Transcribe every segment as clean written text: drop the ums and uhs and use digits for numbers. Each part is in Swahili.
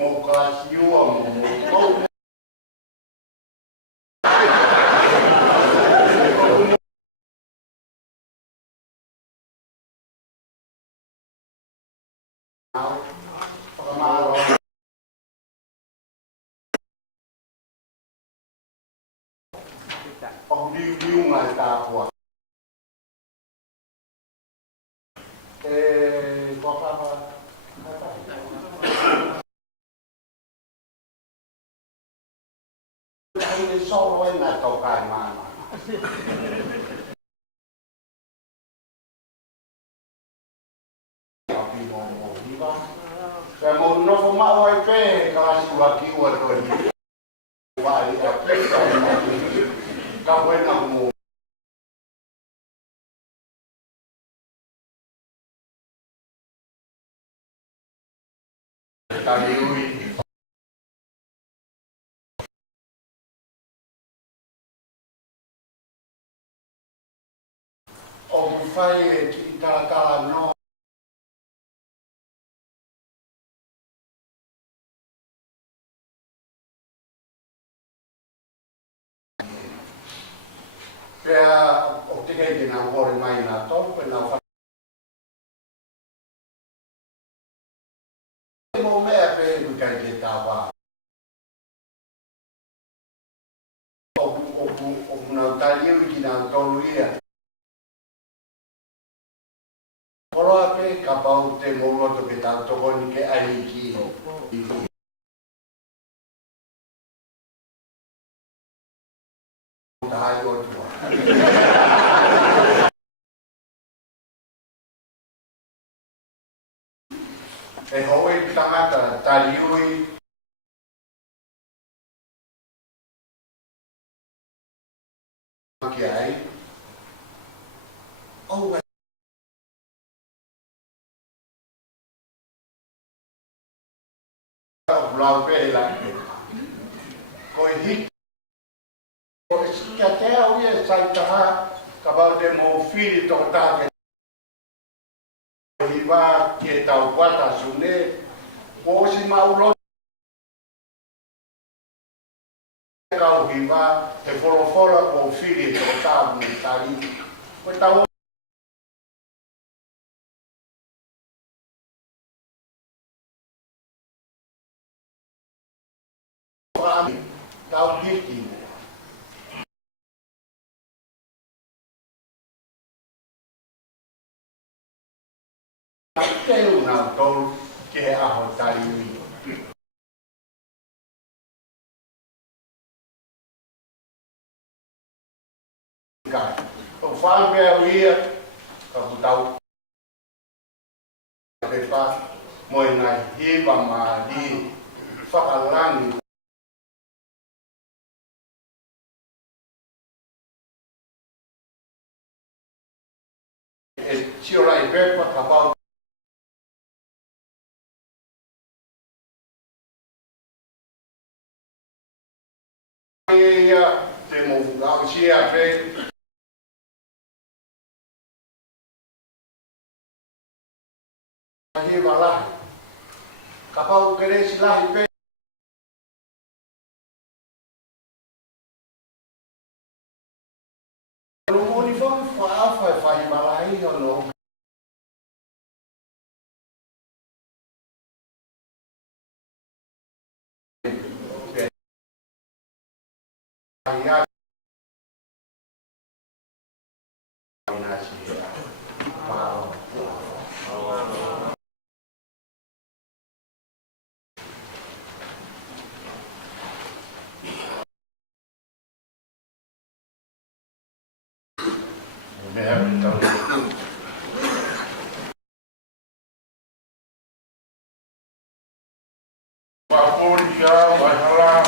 mau kasih mau ông đi ngoài ta của có anh đi sau đó là tàu cài mà Kaya mo no kumaway pe kasi wakiwa doon. Wali ako kawin ang mo. Taliwi. O fai itatala no. Kaya o tigay din ang kore may na to, pinawa. Mo me pe kay gitawa. O na taliwi kinang toluya. Kora pe kapau te molo to kita to kon ke aliki. Tayo to. Hoy tangata taliwi kiai. Oh lao về lại coi hít coi cái kéo như sai ta cả bao demo phi to ta cái va que tàu qua ta xuống đây có gì mau lo cao thì va thì follow o phi to ta mình ta đi cái tàu tao biết gì kêu nào tôi kia à hồi ta đi cả ông phán về uy cầm tàu để pha mỗi ngày đi bằng mà đi phát hành lang chiều lại về phát thảo bao thì một gạo chia về đi vào lại kapau kere sila hipe no uniform fa malai no ya Wapun ya wasalam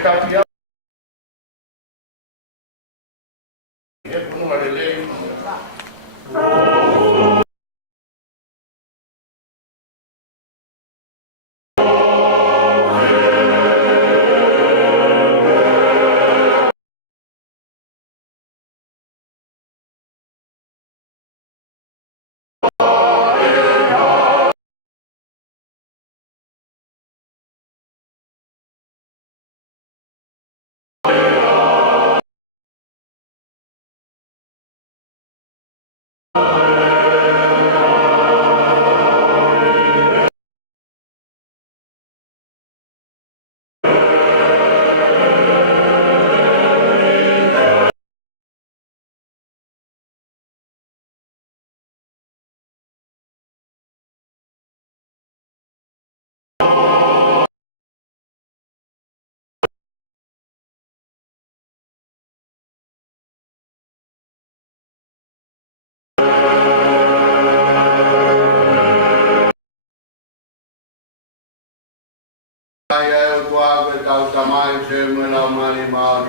tapi puno malilay. Saya tua bertahu sama saya melamari mau.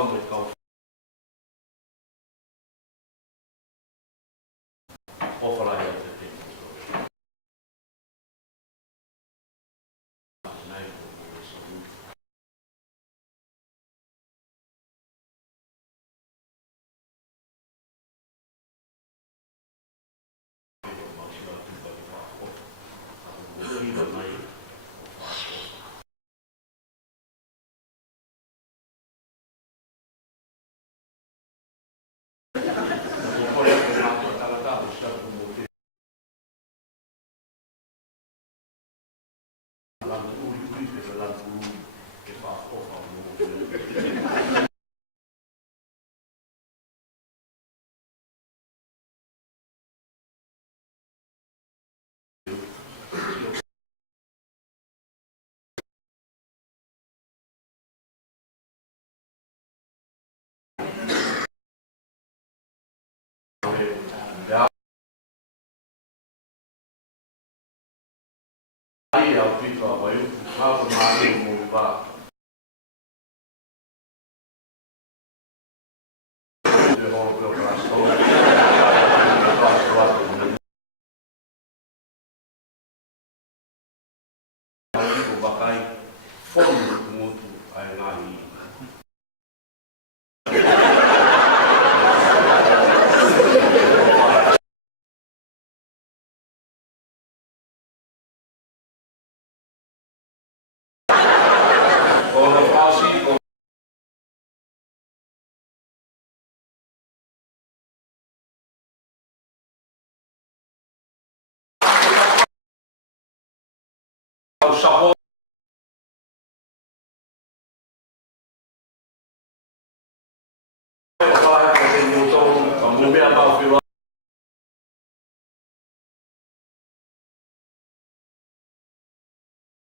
kau me kau. Ofala ia te te. Nai ko mo so. Ai au pito a wai, mau ko mai mo ba. De holo pro prasto. Ai ko bakai fondo muito ai ngai. Ora fasi ko sapo